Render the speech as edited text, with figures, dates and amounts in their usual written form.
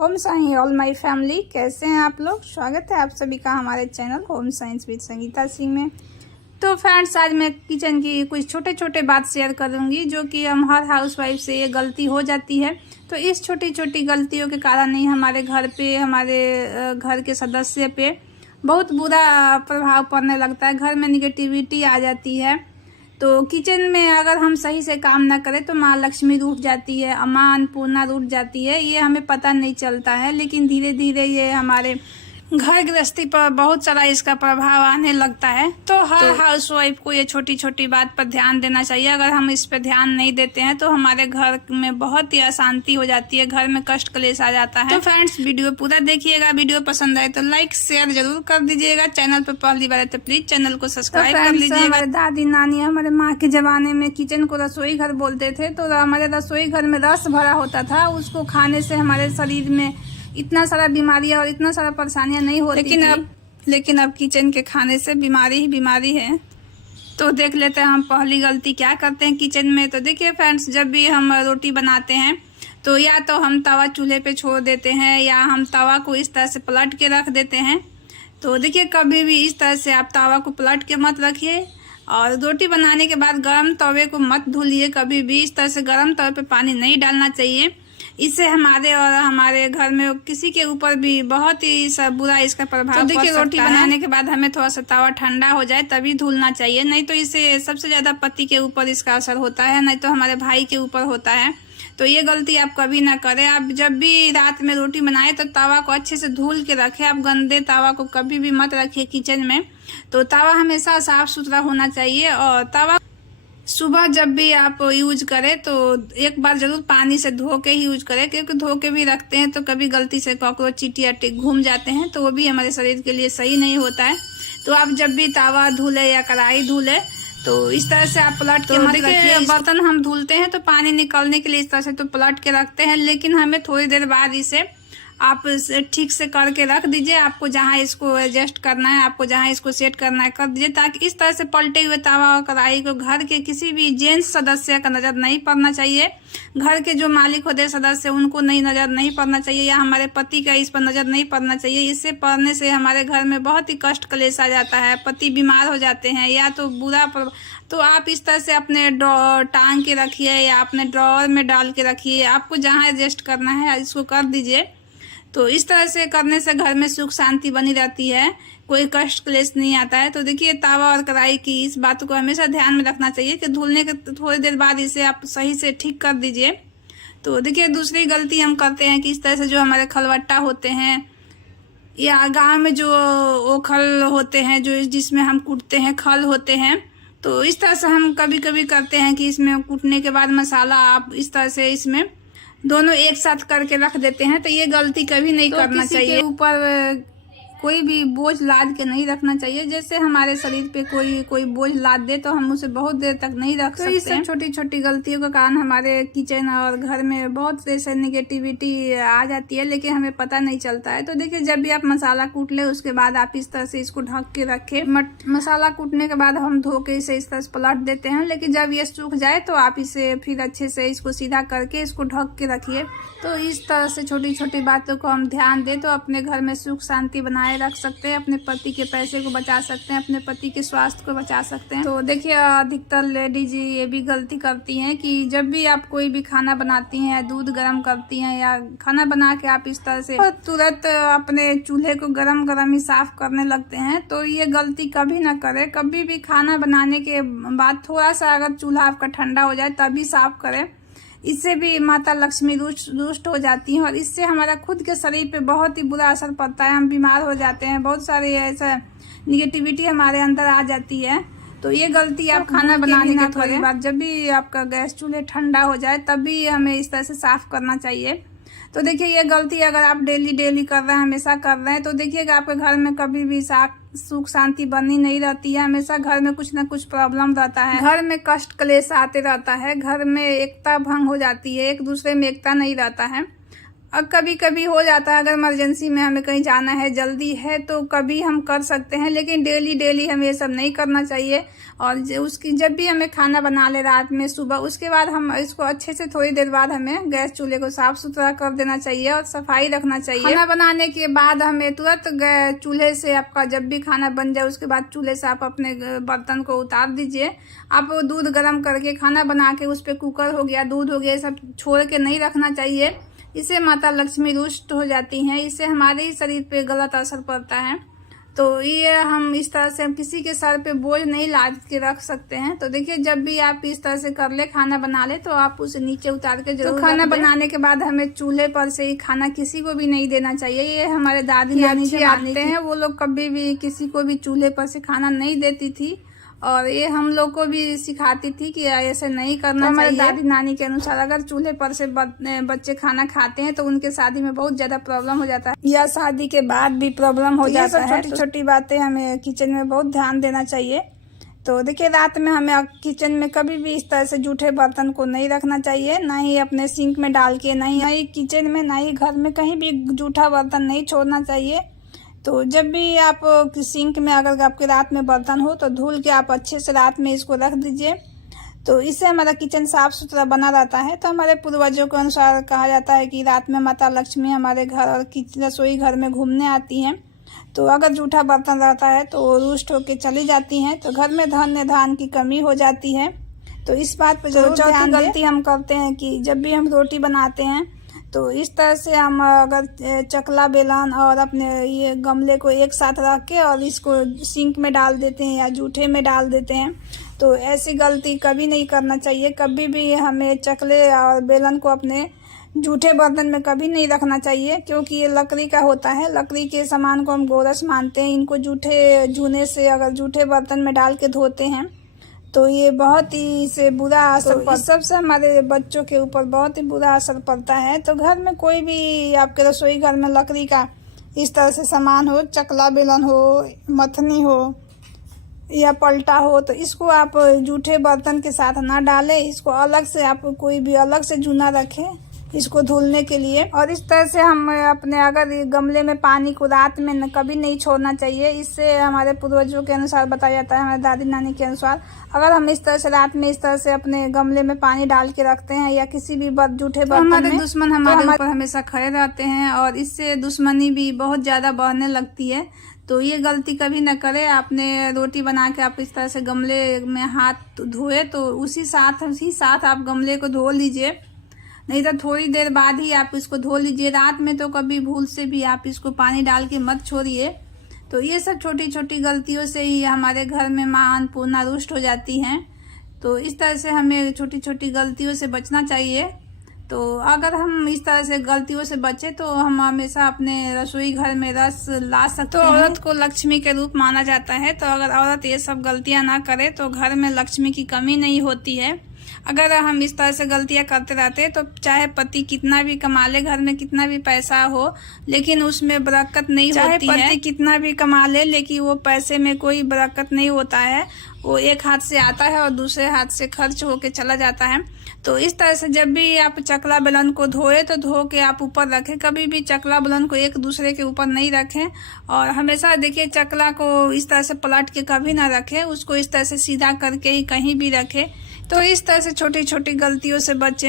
Home science all my family, कैसे हैं आप लोग। स्वागत है आप सभी का हमारे channel home science with Sangeeta Singh में। तो फ्रेंड्स, आज मैं किचन की कुछ छोटे छोटे बात शेयर करूंगी जो कि हम हर हाउसवाइफ से ये गलती हो जाती है। तो इस छोटी छोटी गलतियों के कारण ही हमारे घर पे, हमारे घर के सदस्य पे बहुत बुरा प्रभाव पड़ने लगता है। घर में निगेटिविटी आ जाती है। तो किचन में अगर हम सही से काम ना करें तो माँ लक्ष्मी रूठ जाती है, माँ अन्नपूर्णा रूठ जाती है। ये हमें पता नहीं चलता है, लेकिन धीरे धीरे ये हमारे घर गृहस्थी पर बहुत सारा इसका प्रभाव आने लगता है। तो हर हाउसवाइफ को ये छोटी छोटी बात पर ध्यान देना चाहिए। अगर हम इस पर ध्यान नहीं देते हैं तो हमारे घर में बहुत ही अशांति हो जाती है, घर में कष्ट क्लेश आ जाता है। तो फ्रेंड्स, वीडियो पूरा देखिएगा। वीडियो पसंद आए तो लाइक शेयर जरूर कर दीजिएगा। चैनल पर पहली बार है तो प्लीज चैनल को सब्सक्राइब कर लीजिएगा। हमारे दादी नानी, हमारे माँ के जमाने में किचन को रसोई घर बोलते थे। तो हमारे रसोई घर में रस भरा होता था। उसको खाने से हमारे शरीर में इतना सारा बीमारियां और इतना सारा परेशानियां नहीं होती लेकिन अब किचन के खाने से बीमारी ही बीमारी है। तो देख लेते हैं हम पहली गलती क्या करते हैं किचन में। तो देखिए फ्रेंड्स, जब भी हम रोटी बनाते हैं तो या तो हम तवा चूल्हे पे छोड़ देते हैं या हम तवा को इस तरह से पलट के रख देते हैं। तो देखिए, कभी भी इस तरह से आप तवा को पलट के मत रखिए। और रोटी बनाने के बाद गर्म तवे को मत धुलिए। कभी भी इस तरह से गर्म तवे पे पानी नहीं डालना चाहिए। इससे हमारे और हमारे घर में किसी के ऊपर भी बहुत ही सब बुरा इसका प्रभाव पड़ सकता है। देखिए, रोटी बनाने के बाद हमें थोड़ा सा तवा ठंडा हो जाए तभी धुलना चाहिए, नहीं तो इससे सबसे ज्यादा पति के ऊपर इसका असर होता है, नहीं तो हमारे भाई के ऊपर होता है। तो ये गलती आप कभी ना करें। आप जब भी रात में रोटी बनाए तो तवा को अच्छे से धुल के रखें। आप गंदे तवा को कभी भी मत रखिए किचन में। तो तवा हमेशा साफ सुथरा होना चाहिए। और तवा सुबह जब भी आप यूज करें तो एक बार जरूर पानी से धो के ही यूज करें, क्योंकि धो के भी रखते हैं तो कभी गलती से कॉकरोच चींटी घूम जाते हैं तो वो भी हमारे शरीर के लिए सही नहीं होता है। तो आप जब भी तवा धुले या कढ़ाई धुले तो इस तरह से आप पलट के मत रखिए। बर्तन हम धुलते हैं तो पानी निकलने के लिए इस तरह से तो पलट के रखते हैं, लेकिन हमें थोड़ी देर बाद इसे आप ठीक से करके रख दीजिए। आपको जहां इसको एडजस्ट करना है, आपको जहां इसको सेट करना है कर दीजिए, ताकि इस तरह से पलटे हुए तवा और कढ़ाई को घर के किसी भी जेंट्स सदस्य का नजर नहीं पड़ना चाहिए। घर के जो मालिक होते सदस्य उनको नजर नहीं पड़ना चाहिए, या हमारे पति का इस पर नजर नहीं पड़ना चाहिए। इससे पड़ने से हमारे घर में बहुत ही कष्ट क्लेश आ जाता है, पति बीमार हो जाते हैं या तो बुरा तो आप इस तरह से अपने टांग के रखिए या अपने ड्रॉअर में डाल के रखिए। आपको जहाँ एडजस्ट करना है इसको कर दीजिए। तो इस तरह से करने से घर में सुख शांति बनी रहती है, कोई कष्ट क्लेश नहीं आता है। तो देखिए, तवा और कढ़ाई की इस बात को हमेशा ध्यान में रखना चाहिए कि धुलने के थोड़ी देर बाद इसे आप सही से ठीक कर दीजिए। तो देखिए, दूसरी गलती हम करते हैं कि इस तरह से जो हमारे खलवट्टा होते हैं या गांव में जो ओखल होते हैं, जो जिसमें हम कूटते हैं, खल होते हैं, तो इस तरह से हम कभी कभी करते हैं कि इसमें कूटने के बाद मसाला आप इस तरह से इसमें दोनों एक साथ करके रख देते हैं। तो ये गलती कभी नहीं करना चाहिए। किसी के ऊपर कोई भी बोझ लाद के नहीं रखना चाहिए। जैसे हमारे शरीर पे कोई बोझ लाद दे तो हम उसे बहुत देर तक नहीं रख सकते। इस छोटी छोटी गलतियों के कारण हमारे किचन और घर में बहुत ऐसे निगेटिविटी आ जाती है, लेकिन हमें पता नहीं चलता है। तो देखिए, जब भी आप मसाला कूट ले उसके बाद आप इस तरह से इसको ढक के रखें। मसाला कूटने के बाद हम धो के इसे इस तरह से पलट देते हैं, लेकिन जब ये सूख जाए तो आप इसे फिर अच्छे से इसको सीधा करके इसको ढक के रखिए। तो इस तरह से छोटी छोटी बातों को हम ध्यान दें तो अपने घर में सुख शांति बनाए रख सकते हैं, अपने पति के पैसे को बचा सकते हैं, अपने पति के स्वास्थ्य को बचा सकते हैं। तो देखिए, अधिकतर लेडीज ये भी गलती करती हैं कि जब भी आप कोई भी खाना बनाती हैं, दूध गर्म करती हैं या खाना बना के आप इस तरह से तुरंत अपने चूल्हे को गरम गरम ही साफ करने लगते हैं। तो ये गलती कभी ना करें। कभी भी खाना बनाने के बाद थोड़ा सा अगर चूल्हा आपका ठंडा हो जाए तभी साफ करें। इससे भी माता लक्ष्मी रुष्ट हो जाती हैं और इससे हमारा खुद के शरीर पे बहुत ही बुरा असर पड़ता है। हम बीमार हो जाते हैं, बहुत सारे ऐसा निगेटिविटी हमारे अंदर आ जाती है। तो ये गलती आप खाना बनाने के थोड़ी बाद जब भी आपका गैस चूल्हे ठंडा हो जाए तभी हमें इस तरह से साफ करना चाहिए। तो देखिए, ये गलती अगर आप डेली कर रहे हैं, हमेशा कर रहे हैं, तो देखिएगा आपके घर में कभी भी सुख शांति बनी नहीं रहती है। हमेशा घर में कुछ ना कुछ प्रॉब्लम रहता है, घर में कष्ट क्लेश आते रहता है, घर में एकता भंग हो जाती है, एक दूसरे में एकता नहीं रहता है। अब कभी कभी हो जाता है, अगर इमरजेंसी में हमें कहीं जाना है, जल्दी है, तो कभी हम कर सकते हैं, लेकिन डेली डेली हमें ये सब नहीं करना चाहिए। और उसकी जब भी हमें खाना बना ले रात में, सुबह, उसके बाद हम इसको अच्छे से थोड़ी देर बाद हमें गैस चूल्हे को साफ सुथरा कर देना चाहिए और सफाई रखना चाहिए। खाना बनाने के बाद हमें तुरंत चूल्हे से, आपका जब भी खाना बन जाए उसके बाद चूल्हे से आप अपने बर्तन को उतार दीजिए। आप दूध गर्म करके खाना बना के उस पर कुकर हो गया, दूध हो गया, सब छोड़ के नहीं रखना चाहिए। इससे माता लक्ष्मी रुष्ट हो जाती हैं, इससे हमारे ही शरीर पे गलत असर पड़ता है। तो ये हम इस तरह से हम किसी के सर पे बोझ नहीं लाद के रख सकते हैं। तो देखिए, जब भी आप इस तरह से कर ले, खाना बना ले, तो आप उसे नीचे उतार के जरूर। तो खाना बनाने के बाद हमें चूल्हे पर से ही खाना किसी को भी नहीं देना चाहिए। ये हमारे दादी नानी जो आते हैं, वो लोग कभी भी किसी को भी चूल्हे पर से खाना नहीं देती थी, और ये हम लोग को भी सिखाती थी कि ऐसे नहीं करना चाहिए। दादी नानी के अनुसार अगर चूल्हे पर से बच्चे खाना खाते हैं तो उनके शादी में बहुत ज्यादा प्रॉब्लम हो जाता है, या शादी के बाद भी प्रॉब्लम हो जाता है। छोटी छोटी बातें हमें किचन में बहुत ध्यान देना चाहिए। तो देखिए, रात में हमें किचन में कभी भी इस तरह से जूठे बर्तन को नहीं रखना चाहिए, ना ही अपने सिंक में डाल के, ना ही किचन में, ना ही घर में, कहीं भी जूठा बर्तन नहीं छोड़ना चाहिए। तो जब भी आप सिंक में अगर आपके रात में बर्तन हो तो धुल के आप अच्छे से रात में इसको रख दीजिए। तो इससे हमारा किचन साफ सुथरा बना रहता है। तो हमारे पूर्वजों के अनुसार कहा जाता है कि रात में माता लक्ष्मी हमारे घर और रसोई घर में घूमने आती हैं। तो अगर जूठा बर्तन रहता है तो वो रुष्ट होकर चली जाती हैं, तो घर में धन धान की कमी हो जाती है। तो इस बात पर जरूर ध्यान दें। गलती हम करते हैं कि जब भी हम रोटी बनाते हैं तो इस तरह से हम अगर चकला, बेलन और अपने ये गमले को एक साथ रख के और इसको सिंक में डाल देते हैं या जूठे में डाल देते हैं, तो ऐसी गलती कभी नहीं करना चाहिए। कभी भी हमें चकले और बेलन को अपने जूठे बर्तन में कभी नहीं रखना चाहिए, क्योंकि ये लकड़ी का होता है। लकड़ी के सामान को हम गोरस मानते हैं। इनको जूठे जूने से अगर जूठे बर्तन में डाल के धोते हैं तो ये बहुत ही से बुरा असर पड़ता है। सबसे हमारे बच्चों के ऊपर बहुत ही बुरा असर पड़ता है। तो घर में कोई भी आपके रसोई घर में लकड़ी का इस तरह से सामान हो, चकला बेलन हो, मथनी हो या पलटा हो, तो इसको आप जूठे बर्तन के साथ ना डालें। इसको अलग से आप कोई भी अलग से जूना रखें इसको धुलने के लिए। और इस तरह से हम अपने अगर गमले में पानी को रात में कभी नहीं छोड़ना चाहिए। इससे हमारे पूर्वजों के अनुसार बताया जाता है, हमारे दादी नानी के अनुसार, अगर हम इस तरह से रात में इस तरह से अपने गमले में पानी डाल के रखते हैं या किसी भी जूठे बर्तन में, हमारे दुश्मन हमारे ऊपर हमेशा खड़े रहते हैं और इससे दुश्मनी भी बहुत ज्यादा बढ़ने लगती है। तो ये गलती कभी न करें। आपने रोटी बना के आप इस तरह से गमले में हाथ धोए तो उसी साथ आप गमले को धो लीजिए, नहीं तो थोड़ी देर बाद ही आप इसको धो लीजिए। रात में तो कभी भूल से भी आप इसको पानी डाल के मत छोड़िए। तो ये सब छोटी छोटी गलतियों से ही हमारे घर में माँ अन्नपूर्णा रुष्ट हो जाती हैं। तो इस तरह से हमें छोटी छोटी गलतियों से बचना चाहिए। तो अगर हम इस तरह से गलतियों से बचे तो हम हमेशा अपने रसोई घर में रस ला सकते हैं। तो औरत को लक्ष्मी के रूप माना जाता है। तो अगर औरत ये सब गलतियां ना करे तो घर में लक्ष्मी की कमी नहीं होती है। अगर हम इस तरह से गलतियां करते रहते हैं तो चाहे पति कितना भी कमा ले, घर में कितना भी पैसा हो, लेकिन उसमें बरकत नहीं होती है। चाहे पति कितना भी कमा ले, लेकिन वो पैसे में कोई बरकत नहीं होता है। वो एक हाथ से आता है और दूसरे हाथ से खर्च होके चला जाता है। तो इस तरह से जब भी आप चकला बेलन को धोए तो धो के आप ऊपर रखें। कभी भी चकला बेलन को एक दूसरे के ऊपर नहीं रखें। और हमेशा देखिए, चकला को इस तरह से पलट के कभी ना रखें, उसको इस तरह से सीधा करके ही कहीं भी रखें। तो इस तरह से छोटी छोटी गलतियों से बचें।